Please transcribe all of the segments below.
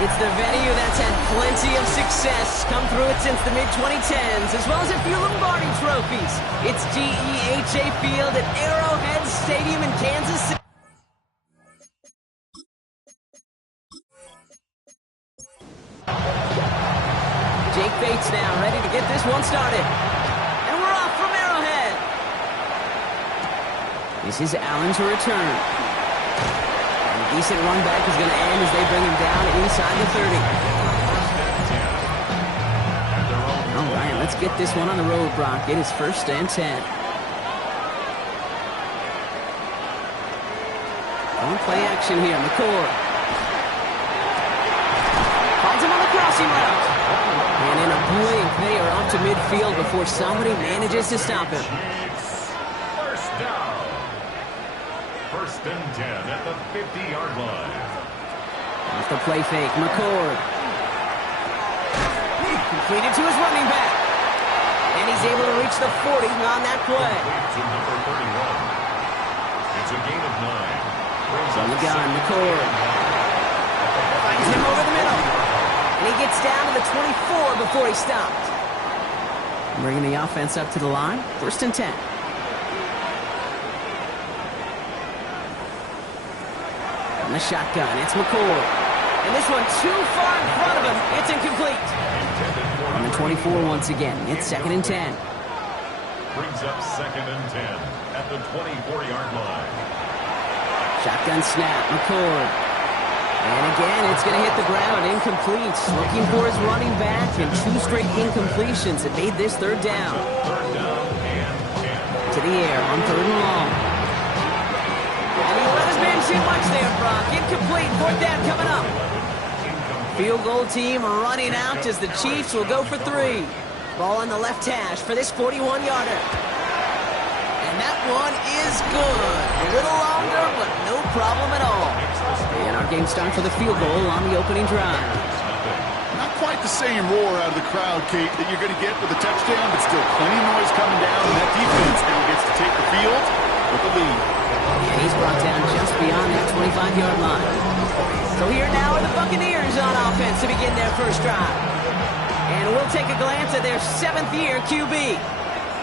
It's the venue that's had plenty of success, come through it since the mid-2010s, as well as a few Lombardi trophies. It's GEHA Field at Arrowhead Stadium in Kansas City. Jake Bates now, ready to get this one started. And we're off from Arrowhead. This is Allen to return. Decent run back is going to end as they bring him down inside the 30. All right, let's get this one on the road, Brock. It is 1st and 10. On play action here, McCord. Finds him on the crossing route. And in a blink, they are up to midfield before somebody manages to stop him. First down. 1st and 10 at the 50-yard line. Off the play fake, McCord. Completed to his running back. And he's able to reach the 40 on that play. To number 31. It's a gain of 9. On the gun, McCord. Finds him over the middle. And he gets down to the 24 before he stopped. Bringing the offense up to the line. 1st and 10. The shotgun, it's McCord. And this one too far in front of him. It's incomplete. On the 24 once again. It's 2nd and 10. Brings up 2nd and 10 at the 24-yard line. Shotgun snap, McCord. And again, it's going to hit the ground. Incomplete. Looking for his running back, and 2 straight incompletions that made this 3rd down. 3rd down and 10. To the air on 3rd and long. Too much there, Brock. Incomplete. 4th down coming up. Field goal team running out as the Chiefs will go for 3. Ball on the left hash for this 41-yarder. And that one is good. A little longer, but no problem at all. And our game starts with a field goal on the opening drive. Not quite the same roar out of the crowd, Kate, that you're going to get with a touchdown, but still plenty of noise coming down, and that defense now gets to take the field with the lead. And he's brought down just beyond that 25-yard line. So here now are the Buccaneers on offense to begin their first drive. And we'll take a glance at their 7th-year QB.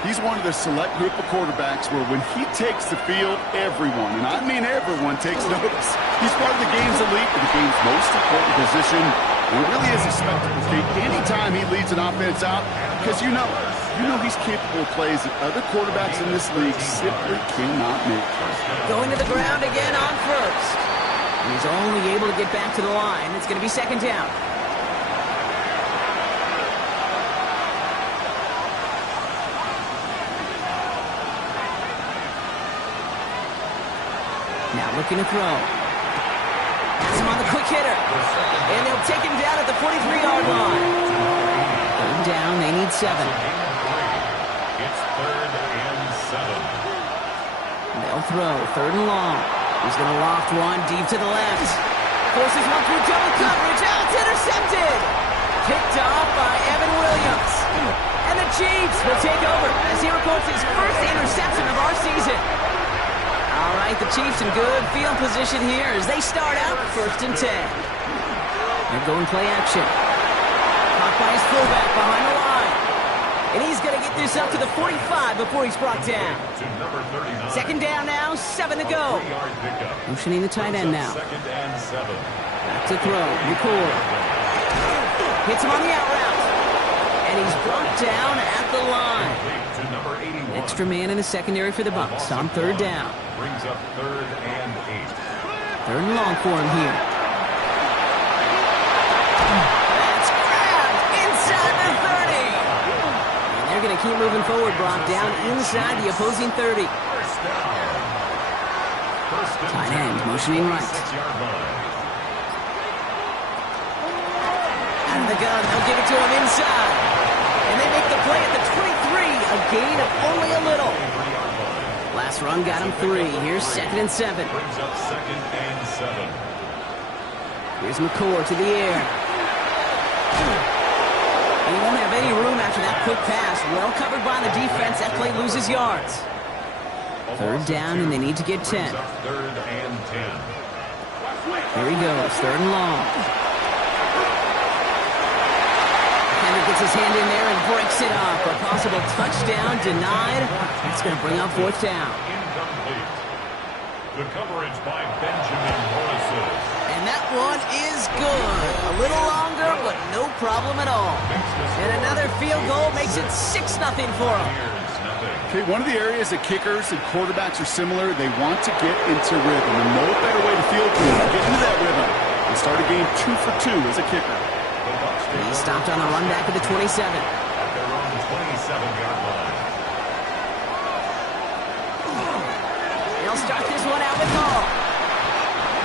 He's one of the select group of quarterbacks where when he takes the field, everyone, and I mean everyone, takes notice. He's part of the game's elite, the game's most important position. And it really is a spectacle, Kate, anytime he leads an offense out, because you know he's capable of plays that other quarterbacks in this league simply cannot make. Going to the ground again on 1st. And he's only able to get back to the line. It's going to be 2nd down. Now looking to throw. Has him on the quick hitter. And they'll take him down at the 43-yard line. 3rd down, they need 7. It's 3rd and 7. They'll throw, 3rd and long. He's going to loft one deep to the left. Forces one through double coverage. Now it's intercepted. Picked off by Evan Williams. And the Chiefs will take over as he records his first interception of our season. All right, the Chiefs in good field position here as they start out 1st and 10. They're going play action. Caught by his fullback behind the line. And he's going to get this up to the 45 before he's brought down. 2nd down now, 7 to go. Motioning the tight end now. 2nd and 7. Back to throw, McCord. Hits him on the out route. And he's brought down at the line. Extra man in the secondary for the Bucs on 3rd down. Brings up 3rd and 8. 3rd and long for him here. That's grabbed inside the 30. And they're going to keep moving forward, Brock, down inside the opposing 30. Tight end motioning right. Out of the gun, they'll give it to him inside. And they make the play at the 23, a gain of only a little. Last run got him 3. Here's 2nd and 7. Brings up 2nd and 7. Here's McCord to the air. He won't have any room after that quick pass. Well covered by the defense. That play loses yards. Third down, and they need to get 10. Third and 10. Here he goes, third and long. Henry gets his hand in there and breaks it up. A possible touchdown denied. That's going to bring up fourth down. Incomplete. The coverage by Benjamin Morrison. And that one is good. A little longer, but no problem at all. And another field goal makes it 6-0 for them. Okay, one of the areas that kickers and quarterbacks are similar, they want to get into rhythm. And no better way to field goal than get into that rhythm and start a game 2 for 2 as a kicker. He stopped on the run back at the 27. At their own 27-yard line. They'll start this one out with Hall.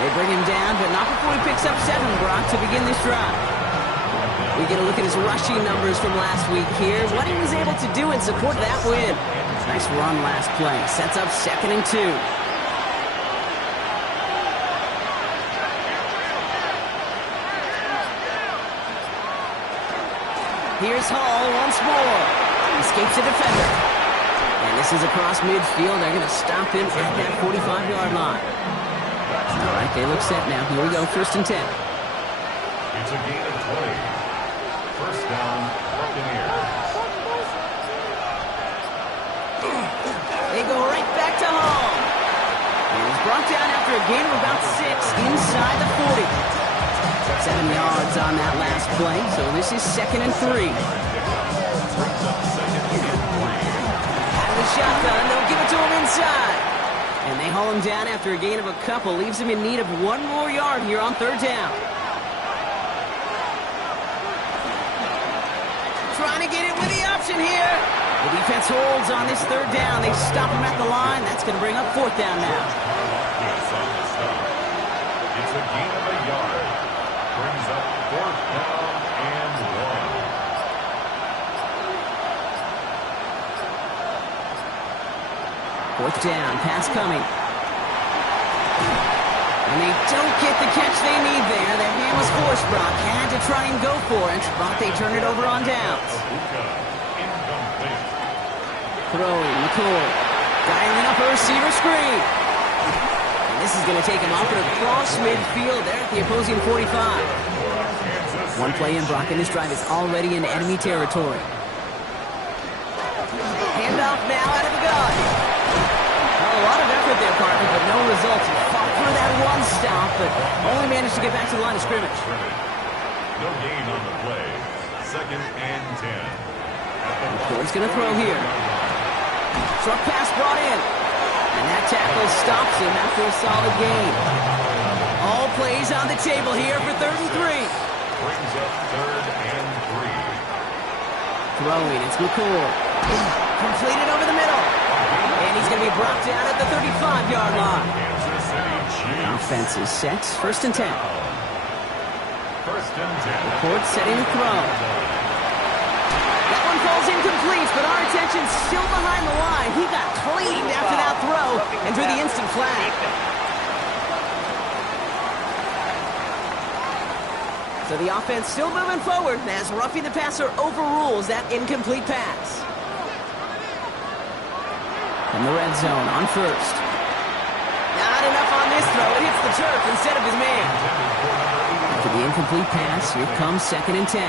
They bring him down, but not before he picks up 7, Brock, to begin this drive. We get a look at his rushing numbers from last week here. What he was able to do in support of that win. Nice run last play. Sets up 2nd and 2. Here's Hall once more. Escapes a defender. And this is across midfield. They're going to stop him at that 45-yard line. All right, they look set now. Here we go, 1st and 10. It's a gain of 20. First down, Bucaneers. They go right back to Hall. He was brought down after a gain of about 6 inside the 40. 7 yards on that last play, so this is 2nd and 3. Out of the shotgun, they'll give it to him inside. And they haul him down after a gain of a couple. Leaves him in need of 1 more yard here on 3rd down. Trying to get it with the option here. The defense holds on this 3rd down. They stop him at the line. That's going to bring up 4th down now. It's a gain of a yard. Brings up 4th down and 1. 4th down, pass coming. And they don't get the catch they need there. Their hand was forced, Brock. Had to try and go for it, but they turn it over on downs. Throwing, McCoy. Dialing up a receiver screen. And this is going to take him off and across midfield there at the opposing 45. One play in, Brock, and this drive is already in enemy territory. Handoff now out of the gun. A lot of effort there, partner, but no results. He fought through that one stop, but only managed to get back to the line of scrimmage. No gain on the play. 2nd and 10. McCoy's going to throw here. Short pass brought in. And that tackle stops him after a solid gain. All plays on the table here for 3rd and 3. Brings up 3rd and 3. Throwing, it's McCoy. Completed over the middle. And he's going to be brought down at the 35-yard line. Offense is set. 1st and 10. 1st and 10. McCoy setting the throw. That one falls incomplete, but our attention's still behind the line. He got cleaned after that throw and drew the instant flag. So the offense still moving forward as roughing the passer overrules that incomplete pass. In the red zone on 1st. Not enough on this throw. It hits the turf instead of his man. After the incomplete pass, here comes 2nd and 10.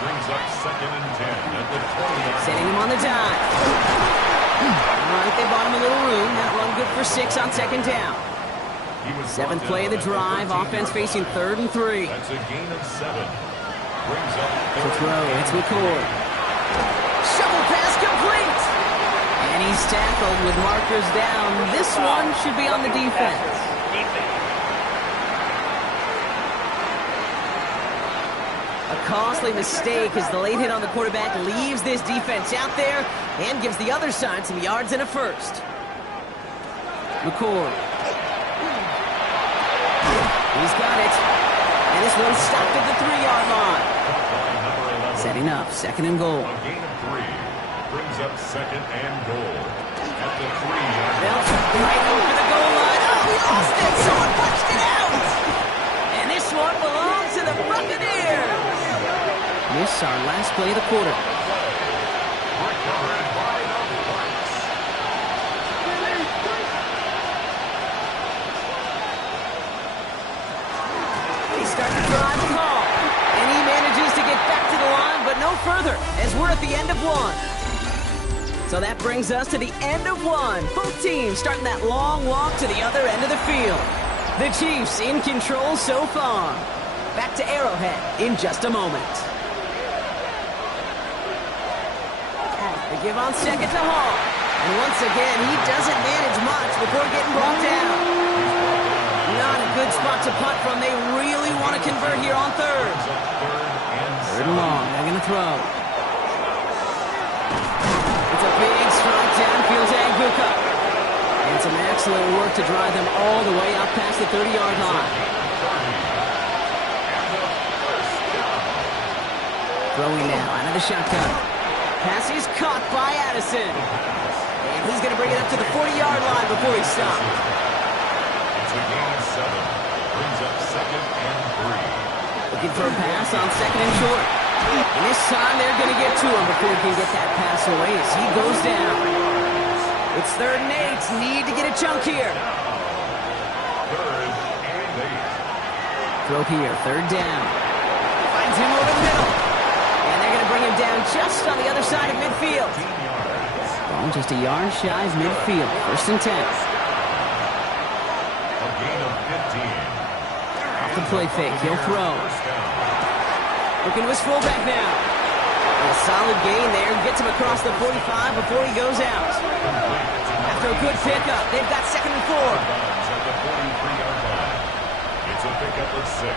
Brings up 2nd and 10 at the 20. Setting him on the dive. All right, they bought him a little room. That run good for 6 on 2nd down. 7th play of the drive. Offense facing 3rd and 3. That's a gain of 7. Brings up To throw, it's McCoy. Shovel pass complete. And he's tackled with markers down. This one should be on the defense. A costly mistake as the late hit on the quarterback leaves this defense out there and gives the other side some yards and a 1st. McCoy. He's got it. And this one stopped at the 3-yard line. Setting up 2nd and goal. a gain of 3. Brings up 2nd and goal at the 3-yard line. Belt right over the goal line. Oh, he lost it. Someone punched it out. And this one belongs to the Buccaneers. Missed us our last play of the quarter. Recovered by the Bucs. They start to drive home. And he manages to get back to the line, but no further, as we're at the end of one. So that brings us to the end of one. Both teams starting that long walk to the other end of the field. The Chiefs in control so far. Back to Arrowhead in just a moment. They give on second to Hall. And once again, he doesn't manage much before getting brought down. Not a good spot to punt from. They really want to convert here on third. Third and long. They're going to throw. It's a big strike downfield to Buca. And some excellent work to drive them all the way out past the 30-yard line. Throwing now out of the shotgun. Pass is caught by Addison. And he's going to bring it up to the 40-yard line before he stopped. It's a gain of 7. Brings up second and 3. Looking for a pass on second and short. And this time they're going to get to him before he can get that pass away as he goes down. It's 3rd and 8. Need to get a chunk here. 3rd and 8. Throw here. 3rd down. Finds him over the middle. And they're going to bring him down just on the other side of midfield. Ball just a yard shy of midfield. 1st and 10. A gain of 15. Off the play fake. He'll throw. Looking to his fullback now. A solid gain there. Gets him across the 45 before he goes out. After a good pickup, they've got 2nd and 4. At the 43-yard line. It's a pickup of 6.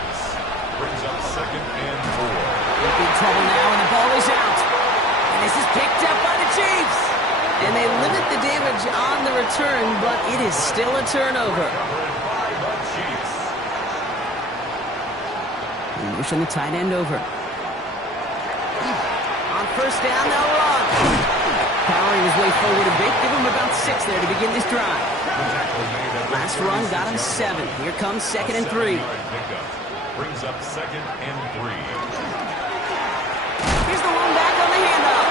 Brings up second and 4. In big trouble now, and the ball is out. And this is picked up by the Chiefs. And they limit the damage on the return, but it is still a turnover. By the Chiefs. We motion the tight end over. On 1st down, they'll run. Powering his way forward a bit. Give him about 6 there to begin this drive. Last run got him 7. Here comes 2nd and 3. Brings up second and 3. Here's the one back on the handoff.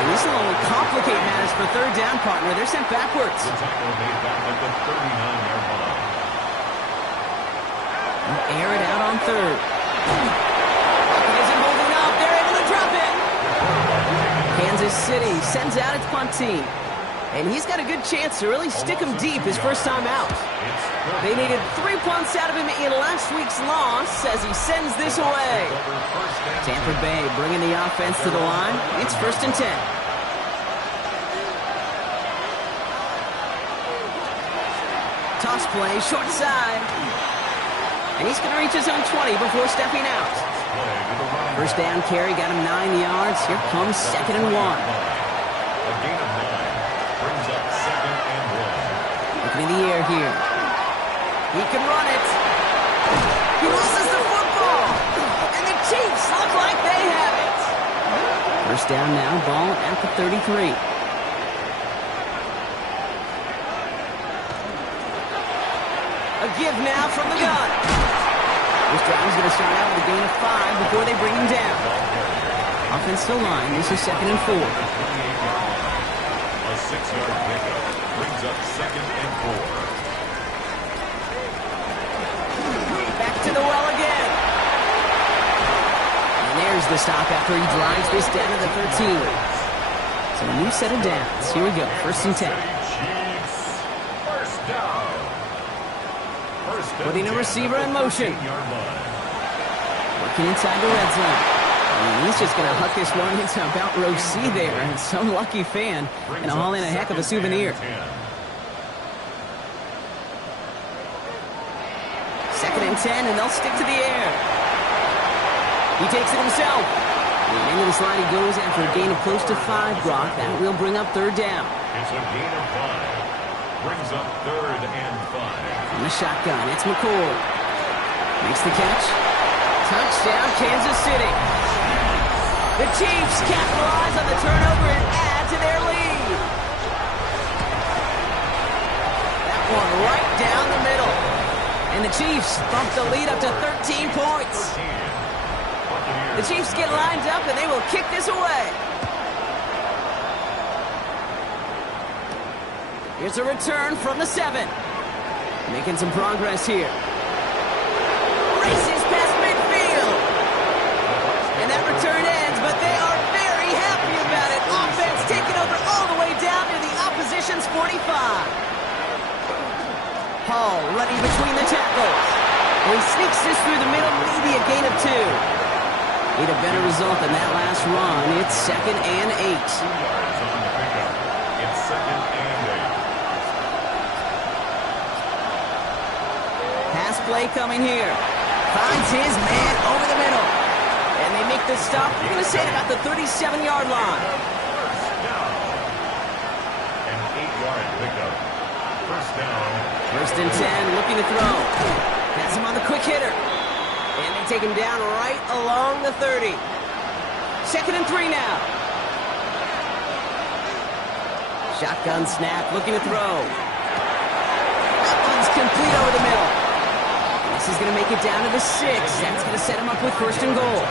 And this will only complicate matters for 3rd down, partner. They're sent backwards. The tackle made back at the 39-yard line. Air it out on 3rd. He isn't holding up. They're able to drop it. Kansas City sends out its punt team. And he's got a good chance to really stick him deep his first time out. They needed 3 punts out of him in last week's loss as he sends this away. Tampa Bay bringing the offense to the line. It's 1st and 10. Toss play, short side. And he's going to reach his own 20 before stepping out. 1st down carry got him 9 yards. Here comes 2nd and 1. A gain of 9. Brings up second and 1. Looking in the air here. He can run it. He loses the football. And the Chiefs look like they have it. 1st down now, ball at the 33. A give now from the gun. This drive is going to start out with a gain of 5 before they bring him down. Offensive line, this is 2nd and 4. A 6-yard pickup. Brings up second and 4. Back to the well again. And there's the stop after he drives this down to the 13. So a new set of downs. Here we go, 1st and 10. Chiefs. First down. Putting a receiver in motion. Working inside the red zone. And he's just going to huck this one into about row C there. And some lucky fan and haul in a heck of a souvenir. 2nd and 10, and they'll stick to the air. He takes it himself. And into the slide he goes after a gain of close to 5, Brock. That will bring up 3rd down. It's a gain of 5. Brings up 3rd and 5. In the shotgun, it's McCoy. Makes the catch. Touchdown, Kansas City. The Chiefs capitalize on the turnover and add to their lead. That one right down the middle. And the Chiefs bump the lead up to 13 points. The Chiefs get lined up, and they will kick this away. Here's a return from the 7. Making some progress here. Races past midfield. And that return ends, but they are very happy about it. Offense taking over all the way down to the opposition's 45. Hall running between the tackles. And he sneaks this through the middle, maybe a gain of 2. Need a better result than that last run. It's 2nd and 8. 2 yards on the pickup. It's 2nd and 8. Pass play coming here. Finds his man over the middle. And they make the stop. We're going to say it about the 37-yard line. First down. An 8-yard pickup. First down. 1st and 10, looking to throw. Has him on the quick hitter. And they take him down right along the 30. 2nd and 3 now. Shotgun snap, looking to throw. That one's complete over the middle. This is going to make it down to the 6. That's going to set him up with 1st and goal.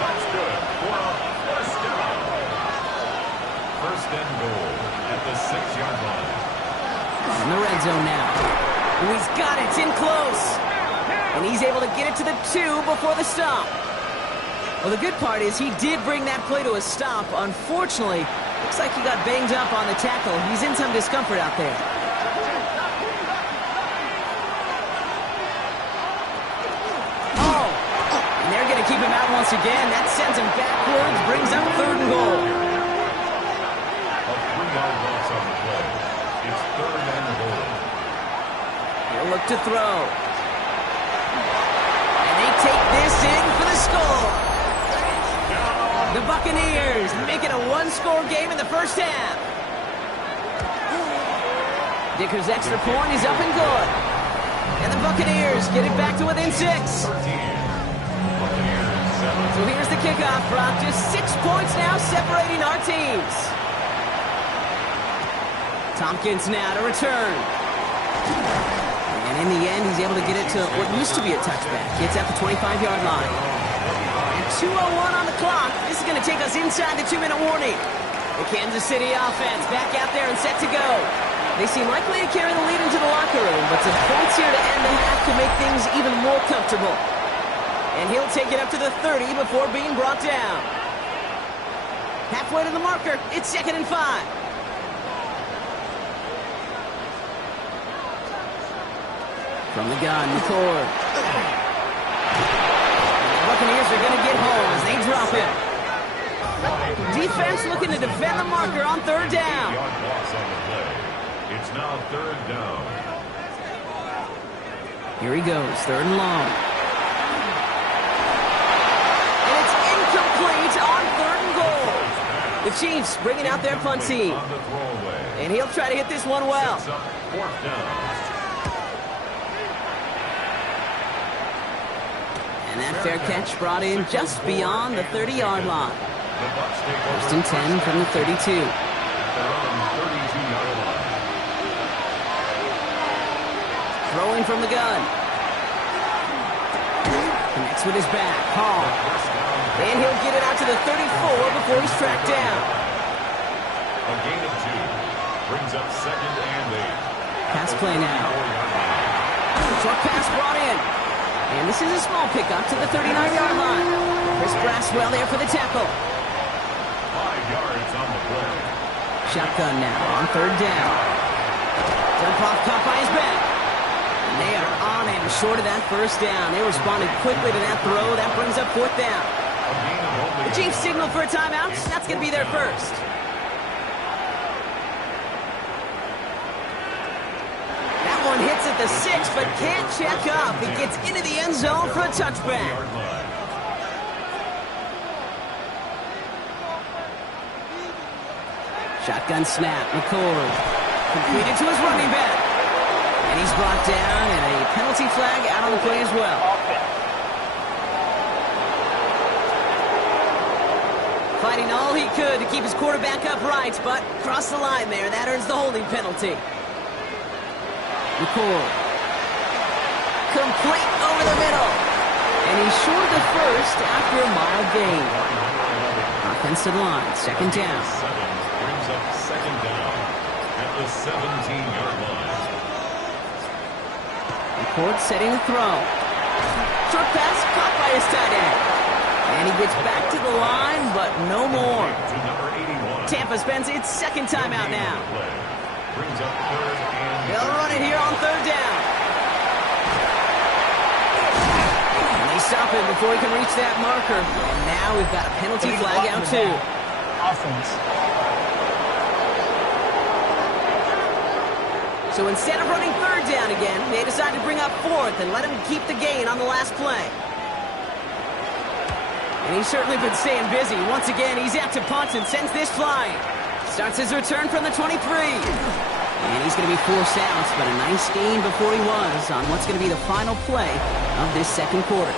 That's good for a first down. 1st and goal at the 6-yard line. In the red zone now. Oh, he's got it. It's in close. And he's able to get it to the 2 before the stop. Well, the good part is he did bring that play to a stop. Unfortunately, looks like he got banged up on the tackle. He's in some discomfort out there. Oh, and they're going to keep him out once again. That sends him backwards, brings up 3rd and goal. A 3-yard loss on the play. It's 3rd and goal. He'll look to throw. And they take this in for the score. The Buccaneers make it a 1-score game in the first half. Dicker's extra point is up and good. And the Buccaneers get it back to within 6. 13. Buccaneers 7. So here's the kickoff, Brock. Just 6 points now separating our teams. Tompkins now to return. And in the end, he's able to get it to what used to be a touchback. Gets at the 25-yard line. And 2:01 on the clock. This is going to take us inside the 2-minute warning. The Kansas City offense back out there and set to go. They seem likely to carry the lead into the locker room, but some points here to end the half to make things even more comfortable. And he'll take it up to the 30 before being brought down. Halfway to the marker. It's 2nd and 5. From the gun, McCord. The Buccaneers are going to get home as they drop him. Defense looking to defend the marker on 3rd down. 8-yard loss on the play. It's now 3rd down. Here he goes, 3rd and long. And it's incomplete on 3rd and goal. The Chiefs bringing out their punt team. On the throwaway. And he'll try to hit this one well. Sets up 4th down. And that fair catch brought in just beyond the 30-yard line. The Bucs take 1st over and 10 from the 32. at their own 32-yard line. Throwing from the gun. Connects with his back. Hall. And he'll get it out to the 34 before he's tracked down. A gain of 2 brings up 2nd and 8. Pass play now. Short pass brought in. And this is a small pickup to the 39-yard line. Chris Braswell there for the tackle. 5 yards on the play. Shotgun now on 3rd down. Dump off caught by his back. And they are on him short of that 1st down. They responded quickly to that throw. That brings up 4th down. A gain of only The Chiefs signal for a timeout. That's going to be their first. That one hits at the 6, but can't check up. He gets into the end zone for a touchback. yard line. Shotgun snap. McCord completed to his running back. And he's brought down, and a penalty flag out on the play as well. Fighting all he could to keep his quarterback upright, but crossed the line there. That earns the holding penalty. McCord. Complete over the middle. And he's short of the first after a mild gain. Offensive line, second down. 7 brings up second down at the 17-yard line. McCord setting the throw. Short pass caught by his tight end. And he gets back to the line, but no more. To number 81. Tampa spends its second time out now. Brings up third and They'll run it here on third down. And they stop him before he can reach that marker. And now we've got a penalty flag out too. Offense. So instead of running third down again, they decide to bring up fourth and let him keep the gain on the last play. And he's certainly been staying busy. Once again, he's out to punt and sends this flying. Starts his return from the 23. And he's going to be forced out, but a nice gain before he was on what's going to be the final play of this second quarter.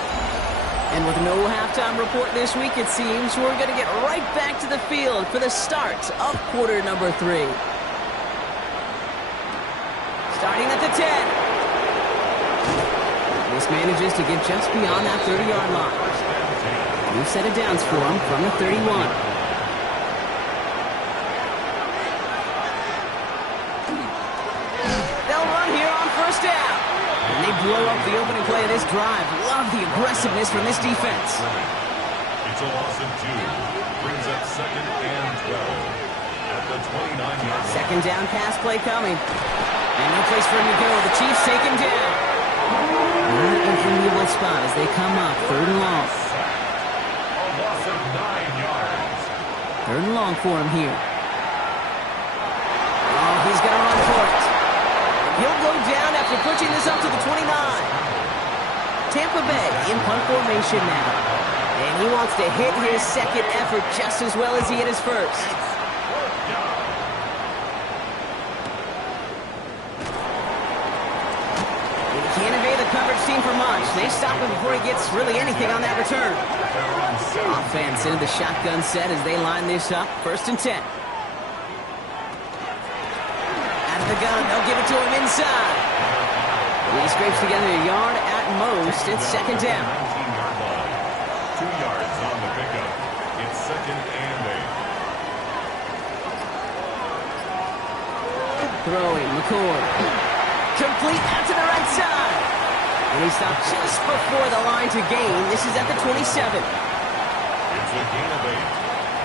And with no halftime report this week, it seems we're going to get right back to the field for the start of quarter number 3. Starting at the 10. This manages to get just beyond that 30-yard line. New set of downs for him from the 31. They'll run here on first down. And they blow up the opening play of this drive. Love the aggressiveness from this defense. it's a loss of 2. Brings up second and 12 at the 29-yard line. Second down pass play coming. And no place for him to go. The Chiefs take him down. Not an enviable spot as they come up. Third and long. A loss of 9 yards. Third and long for him here. Oh, he's going to run for it. He'll go down after pushing this up to the 29. Tampa Bay in punt formation now. And he wants to hit his second effort just as well as he hit his first. Can't evade the coverage team for much. They stop him before he gets really anything on that return. Offense into the shotgun set as they line this up. First and 10. Out of the gun. They'll give it to him inside. He scrapes together a yard at most. It's second down. 19-yard line. 2 yards on the pickup. It's second and 8. Throwing. McCord. Complete out to the right side. And he stopped just before the line to gain. This is at the 27. It's a gain of 8.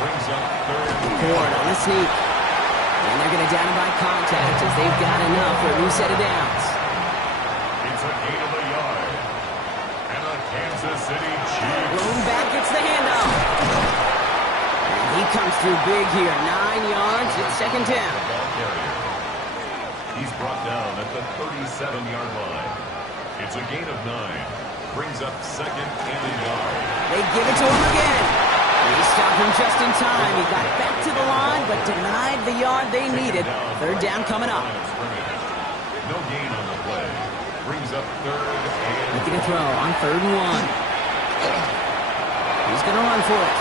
Brings up third. Ford on the sneak. And they're going to down him by contact as they've got enough for a new set of downs. It's a gain of a yard. And the Kansas City Chiefs. Blown back gets the handoff. And he comes through big here. 9 yards. It's second down. Ball carrier. He's brought down at the 37-yard line. It's a gain of 9. Brings up second and a yard. They give it to him again. They stopped him just in time. He got back to the line, but denied the yard they needed. Third down coming up. No gain on the play. Brings up third and Looking to throw on third and 1. He's going to run for it.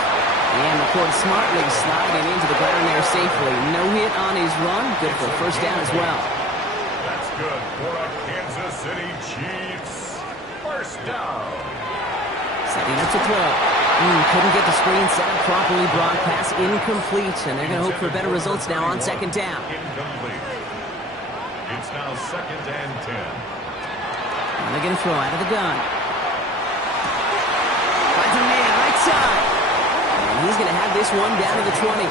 And McCord smartly sliding into the ground there safely. No hit on his run. Good for a first down as well. that's good for a Kansas City Chiefs. First down. Setting up to throw. Couldn't get the screen set up properly. Broad pass incomplete. And they're going to hope for better results now on second down. Incomplete. It's now second and 10. And they're going to throw out of the gun. Finds a man right side. And he's going to have this one down to the 20.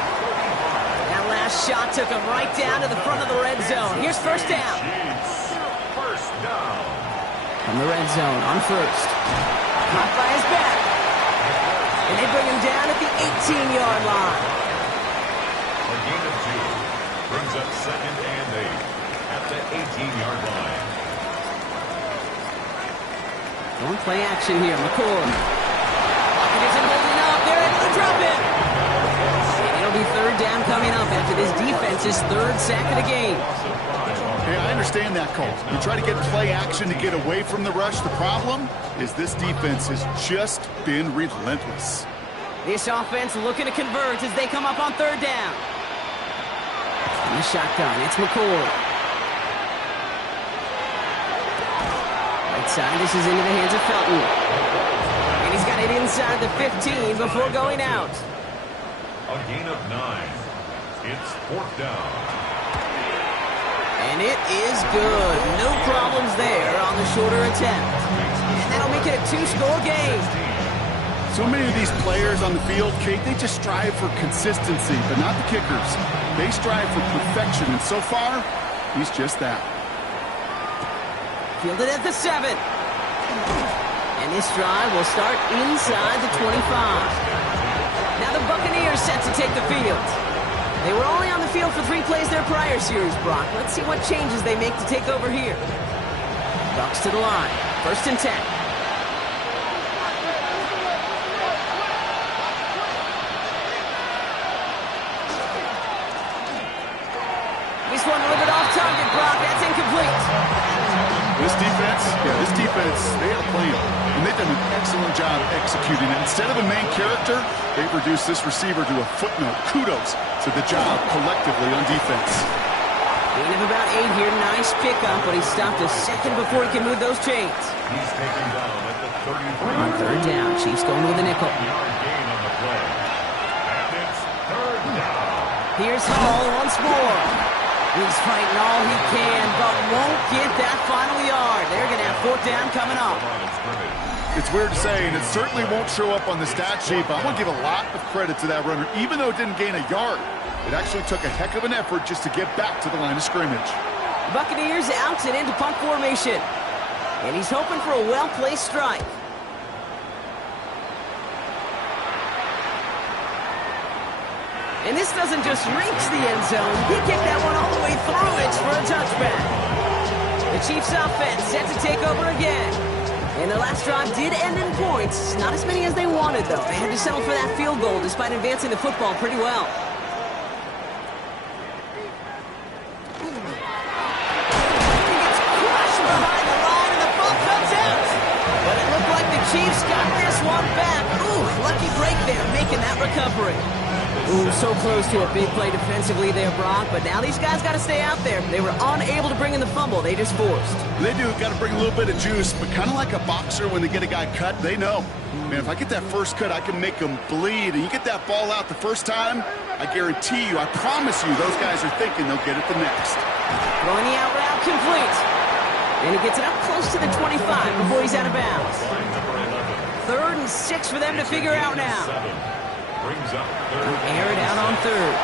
That last shot took him right down to the front of the red zone. Here's first down. Chiefs. First down. From the red zone on first. Caught by his back. And they bring him down at the 18-yard line. A gain of 2. Brings up second and 8 at the 18-yard line. Don't play action here. McCord. Pocket isn't holding up. They're able to drop it. And it'll be third down coming up after this defense's third sack of the game. Hey, I understand that call. You try to get play action to get away from the rush. The problem is this defense has just been relentless. This offense looking to convert as they come up on third down. In the shotgun, it's McCord. Right side, this is into the hands of Felton. it inside the 15 before going out. A gain of 9. It's 4th down. And it is good. No problems there on the shorter attempt. And that'll make it a 2-score game. So many of these players on the field, Kate, they just strive for consistency, but not the kickers. They strive for perfection, and so far, he's just that. Fielded at the 7. And this drive will start inside the 25. Now the Buccaneers set to take the field. They were only on the field for 3 plays their prior series, Brock. Let's see what changes they make to take over here. Bucs to the line. 1st and 10. This one a little bit off target, Brock. That's incomplete. This defense, they are playing. And they've done an excellent job executing it. Instead of a main character, they've reduced this receiver to a footnote. Kudos to the job collectively on defense. Gain of about 8 here. Nice pickup, but he stopped a second before he can move those chains. He's taken down at the 33. On 3rd down, Chiefs going with a nickel. Yard gain on the play. And it's 3rd down. Here's Hall once more. He's fighting all he can, but won't get that final yard. They're going to have 4th down coming up. It's weird to say, and it certainly won't show up on the stat sheet, but I want to give a lot of credit to that runner. Even though it didn't gain a yard, it actually took a heck of an effort just to get back to the line of scrimmage. Buccaneers out and into punt formation. And he's hoping for a well-placed strike. And this doesn't just reach the end zone. He kicked that one all the way through it for a touchback. The Chiefs offense set to take over again. And the last drive did end in points. Not as many as they wanted, though. They had to settle for that field goal despite advancing the football pretty well. He gets crushed behind the line, and the ball comes out. But it looked like the Chiefs got this one back. Ooh, lucky break there, making that recovery. Ooh, so close to a big play defensively there, Brock, but now these guys got to stay out there. They were unable to bring in the fumble. They just forced. They do. Got to bring a little bit of juice, but kind of like a boxer when they get a guy cut, they know. Man, if I get that first cut, I can make them bleed. And you get that ball out the first time, I guarantee you, I promise you, those guys are thinking they'll get it the next. Throwing the out route complete. And he gets it up close to the 25 before he's out of bounds. 3rd and 6 for them to figure out now. Brings up 3rd. Air it out on 3rd.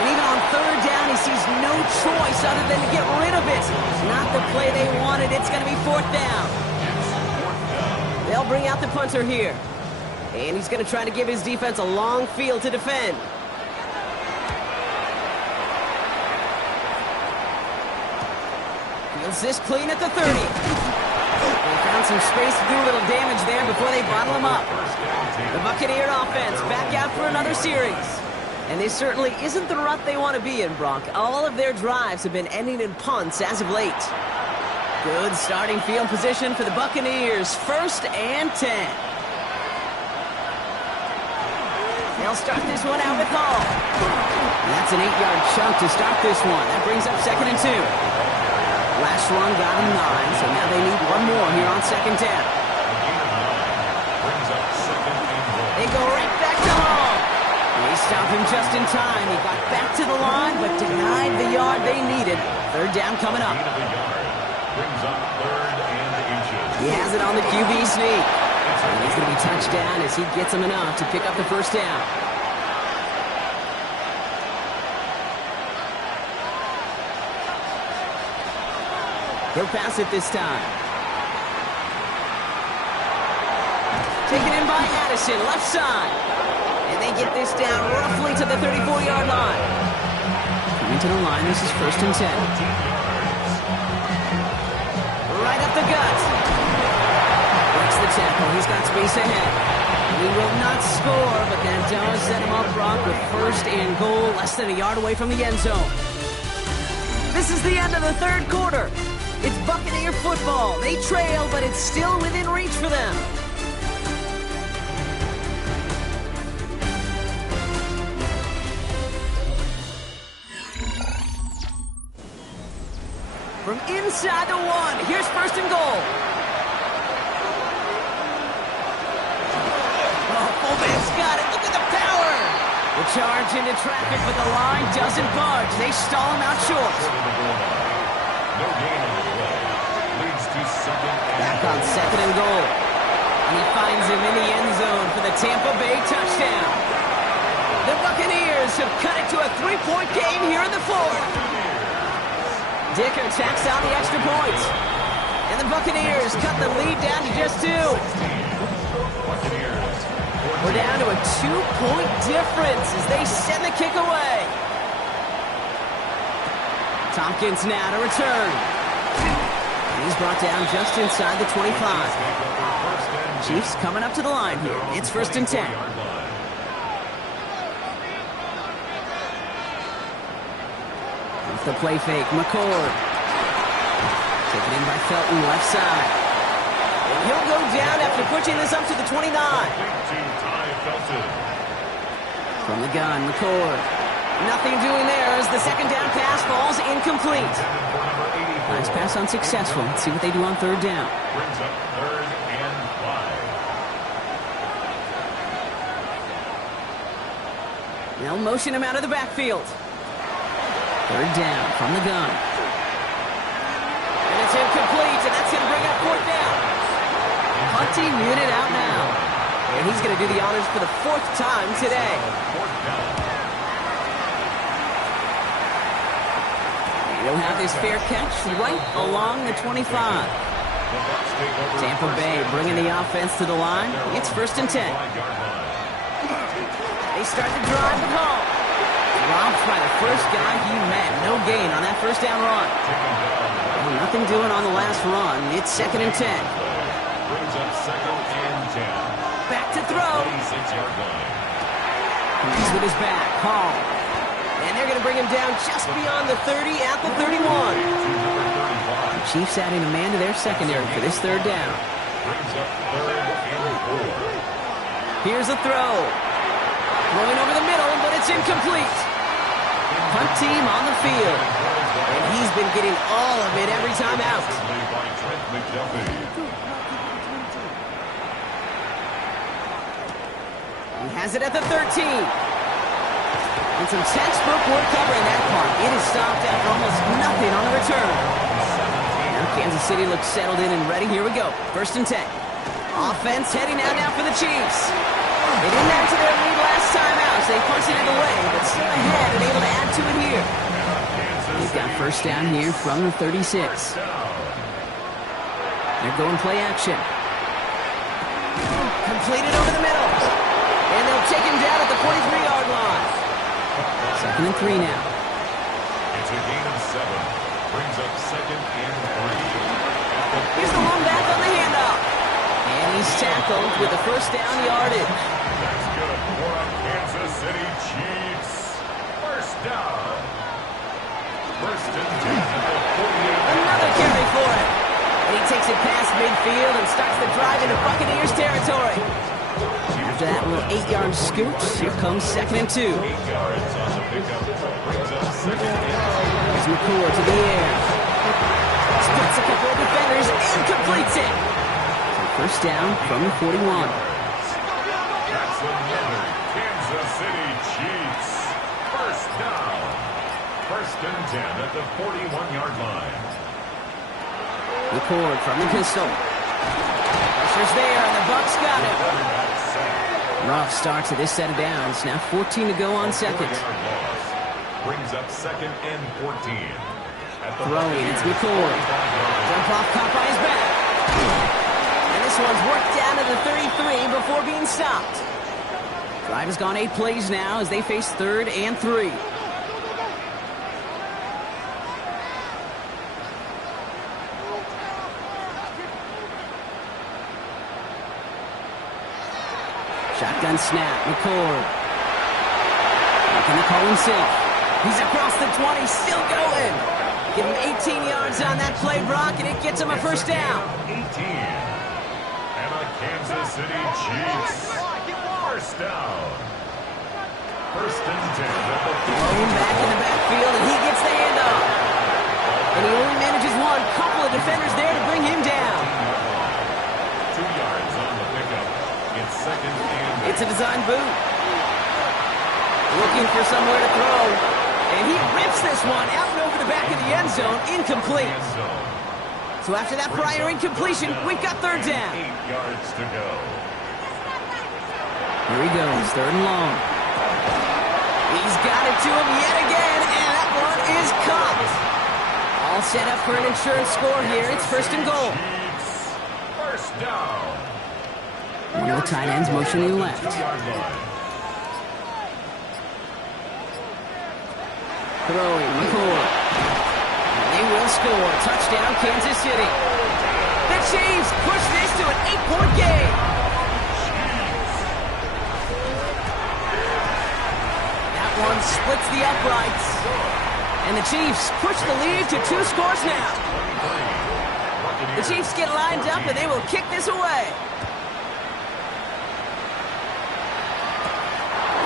And even on 3rd down, he sees no choice other than to get rid of it. Not the play they wanted. It's going to be 4th down. They'll bring out the punter here. And he's going to try to give his defense a long field to defend. Feels this clean at the 30. They found some space to do a little damage there before they bottle him up. The Buccaneer offense back out for another series. And this certainly isn't the rut they want to be in, Brock. All of their drives have been ending in punts as of late. Good starting field position for the Buccaneers. 1st and 10. They'll start this one out with Hall. That's an 8-yard chunk to start this one. That brings up 2nd and 2. Last one got him 9, so now they need one more here on 2nd down. They go right back to Hall. They stop him just in time. He got back to the line, but denied the yard they needed. 3rd down coming up. Brings up 3rd and inches. He has it on the QB sneak. And he's going to be touched down as he gets him enough to pick up the 1st down. He'll pass it this time. Taken in by Addison, left side. And they get this down roughly to the 34-yard line. Coming to the line, this is 1st and 10. Right up the gut. Breaks the tackle. He's got space ahead. He will not score, but that does set him up, Brock, with 1st and goal, less than a yard away from the end zone. This is the end of the 3rd quarter. It's Buccaneer football. They trail, but it's still within reach for them. From inside the 1, here's 1st and goal. charge into traffic, but the line doesn't budge. They stall him out short. No gain on the play. Leads to second and Back on second and goal. And he finds him in the end zone for the Tampa Bay touchdown. The Buccaneers have cut it to a 3-point game here in the fourth. Dicker tacks on the extra point. And the Buccaneers cut the lead down to just 2. We're down to a 2-point difference as they send the kick away. Tompkins now to return. He's brought down just inside the 25. Chiefs coming up to the line here. It's 1st and 10. With the play fake, McCord. Taken in by Felton, left side. And he'll go down after pushing this up to the 29. From the gun, McCord. Nothing doing there as the second down pass falls incomplete. Nice pass unsuccessful. Let's see what they do on 3rd down. Brings up 3rd and 5. They'll motion him out of the backfield. 3rd down from the gun. And it's incomplete, and that's going to bring up 4th down. Hunting unit out now. And he's going to do the honors for the 4th time today. 4th down. He'll have his fair catch right along the 25. Tampa Bay bringing the offense to the line. It's 1st and 10. They start to drive the ball. Dropped by the first guy he met. No gain on that 1st down run. Well, nothing doing on the last run. It's 2nd and 10. Brings up 2nd and 10. Back to throw. 26-yard line. He's with his back. Hall. And they're going to bring him down just beyond the 30 at the 31. The Chiefs adding a man to their secondary for this 3rd down. Brings up 3rd and 4. Here's a throw. Throwing over the middle, but it's incomplete. Punt team on the field. And he's been getting all of it every time out. He has it at the 13. And some textbook work covering that part. It is stopped after almost nothing on the return. Now Kansas City looks settled in and ready. Here we go. 1st and 10. Offense heading out now for the Chiefs. They didn't add to their lead last time out, so they punted it away, but still ahead and able to add to it here. They've got 1st down here from the 36. They're going play action. Completed over the middle. And they'll take him down at the 43-yard line. 2nd and 3 now. It's a gain of 7. Brings up 2nd and 3. Here's the one back on the handoff. And he's tackled with the 1st down yardage. That's good for a Kansas City Chiefs. 1st down. 1st and 10 at the 48. Another carry for him. And he takes it past midfield and starts the drive into Buccaneers territory. After that little 8-yard scoot, here comes 2nd and 2. 8 yards on the pickup. Brings up 2nd and 2. Here's McCord to the air. Splits a couple of defenders and completes it. So 1st down from the 41. That's another Kansas City Chiefs. 1st down. 1st and 10 at the 41-yard line. McCord from the pistol. Pressure's there, and the Bucs got him. Rough start to this set of downs. Now 14 to go on 2nd. Brings up 2nd and 14. Throwing, it's McCord. Jump off, caught by his back. And this one's worked down to the 33 before being stopped. Drive has gone 8 plays now as they face 3rd and 3. Shotgun snap, McCord. Making the call himself. He's across the 20, still going. Give him 18 yards on that play, Brock, and it gets him a 1st down. 18. And a Kansas City Chiefs. 1st down. 1st and 10 at the 50. Thrown back in the backfield, and he gets the handoff. And he only manages one. Couple of defenders there to bring him down. 2 yards on the pickup. It's 2nd and... It's a design boot. Looking for somewhere to throw. And he rips this one out and over the back of the end zone. Incomplete. So after that prior incompletion, we've got third down. 8 yards to go. Here he goes, third and long. He's got it to him yet again, and that one is caught. All set up for an insurance score here. It's first and goal. First down. One of the tight ends motioning left. 2-yard line. Throwing, McCoy. They will score. Touchdown, Kansas City. The Chiefs push this to an 8-point game. That one splits the uprights. And the Chiefs push the lead to 2 scores now. The Chiefs get lined up and they will kick this away.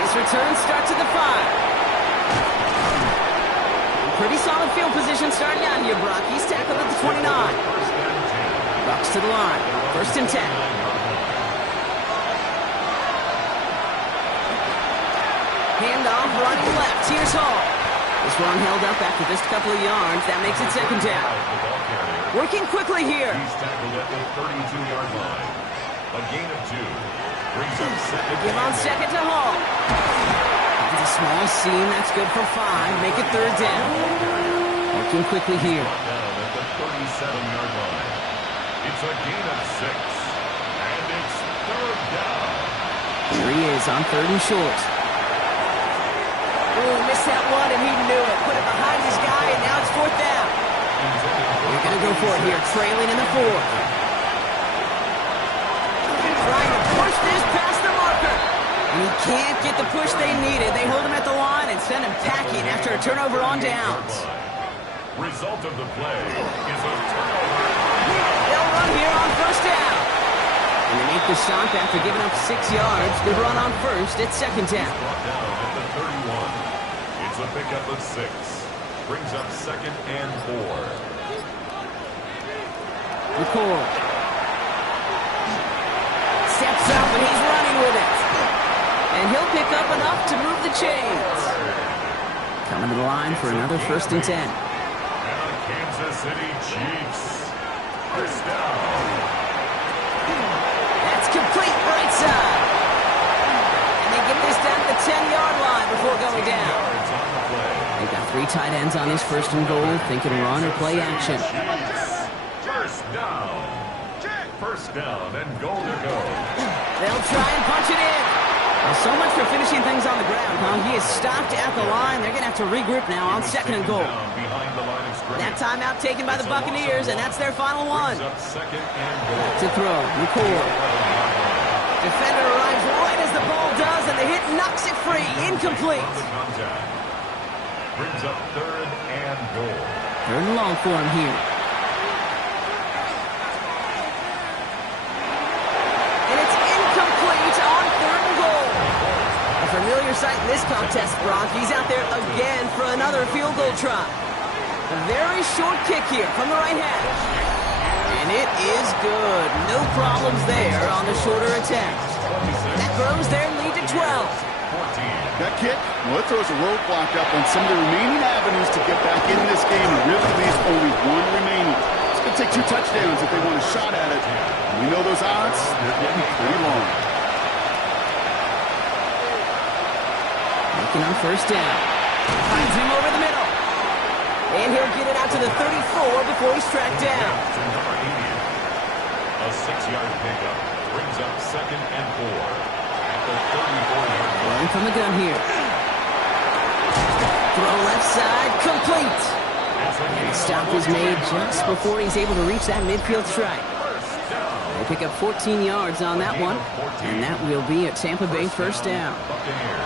This return starts at the 5. Pretty solid field position starting out here, Brock. He's tackled at the 29. Bucks to the line. First and 10. Handoff running left. Here's Hall. This one held up after just a couple of yards. That makes it second down. Working quickly here. He's tackled at the 32-yard line. A gain of 2. Brings up second. Give on second to Hall. It's a small seam. That's good for 5. Make it third down. Working quickly here. Down at the 37-yard line. It's a gain of 6. And it's third down. Here he is on third and short. Ooh, missed that one, and he knew it. Put it behind his guy, and now it's fourth down. They're going to go for it here, trailing in the 4th. Trying to push this past the marker. And he can't get the push they needed. They hold him at the line and send him packing after a turnover on downs. Result of the play is a turnover. They'll run here on first down. And they make the stop after giving up 6 yards. Good run on first. It's second down. Brought down at the 31. It's a pickup of 6. Brings up second and 4. McCoy steps up and he's running with it. And he'll pick up enough to move the chains. Coming to the line for another first and 10. And the Kansas City Chiefs. First down. That's complete right side. And they get this down to the 10-yard line before going down. Yards on the play. They've got 3 tight ends on this first and goal, thinking run or play action. First down. First down and goal to go. They'll try and punch it in. Well, so much for finishing things on the ground, huh? He is stopped at the line. They're going to have to regroup now on second and goal. Behind the line of scrimmage. That timeout taken by the Buccaneers, and that's their final one. Brings up second and goal. To throw, McCoy. Defender arrives right as the ball does, and the hit knocks it free. Incomplete. Brings up third and goal. Third and long for him here. And it's incomplete on third and goal. A familiar sight in this contest, Brock. He's out there again for another field goal try. A very short kick here from the right hash. And it is good. No problems there on the shorter attempt. That grows their lead to 12. That kick, well, it throws a roadblock up on some of the remaining avenues to get back in this game and really leaves only 1 remaining. It's going to take 2 touchdowns if they want a shot at it. And we know those odds, they're getting pretty long. Looking on first down. Finds him over the middle. And he'll get it out to the 34 before he's tracked down. To number 80. A 6-yard pickup. Brings up second and 4. At the 34-yard line. Running from the gun here. Throw left side, complete. And the stop is made just before he's able to reach that midfield strike. They pick up 14 yards on that one. And that will be a Tampa Bay first down. Buccaneers.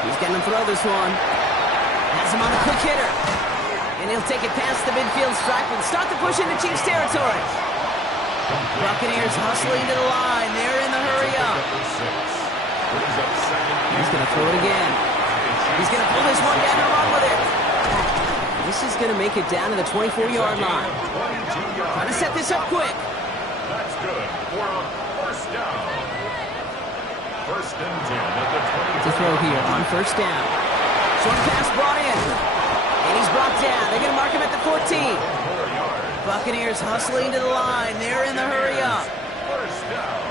He's going to throw this one. Has him on a quick hitter. And he'll take it past the midfield stripe and start the push into Chiefs territory. Buccaneers hustling to the line. They're in the hurry up. He's going to throw it again. He's going to pull this one down and run with it. This is going to make it down to the 24-yard line. Trying to set this up quick. That's good for a first down. First and 10 at the 20. To throw here on first down. Short pass brought in. And he's brought down. They're going to mark him at the 14. Buccaneers hustling to the line. They're in the hurry up. First down.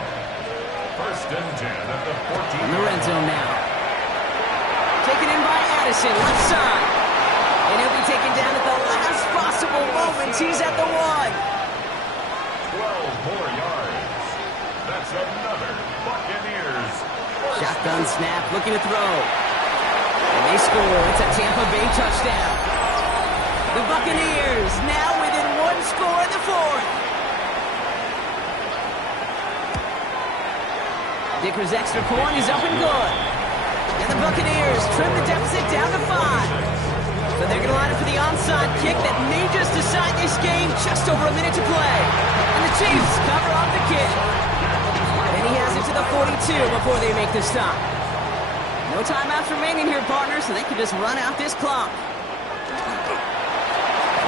First and 10 at the 14. In the red zone now. Taken in by Addison, left side. And he'll be taken down at the last possible moment. He's at the 1. 12 more yards. That's another Buccaneers. Shotgun snap, looking to throw. And they score. It's a Tampa Bay touchdown. The Buccaneers now within 1 score in the 4th. Dicker's extra point is up and good. And the Buccaneers trim the deficit down to 5. So they're going to line up for the onside kick that may just decide this game. Just over a minute to play. And the Chiefs cover up the kick. And he has it to the 42 before they make the stop. No timeouts remaining here, partners, so they can just run out this clock.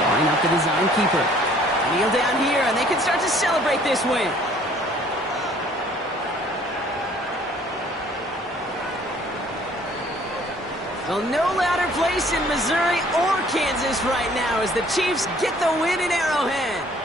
Line up the design keeper. Kneel down here, and they can start to celebrate this win. Well, no louder place in Missouri or Kansas right now as the Chiefs get the win in Arrowhead.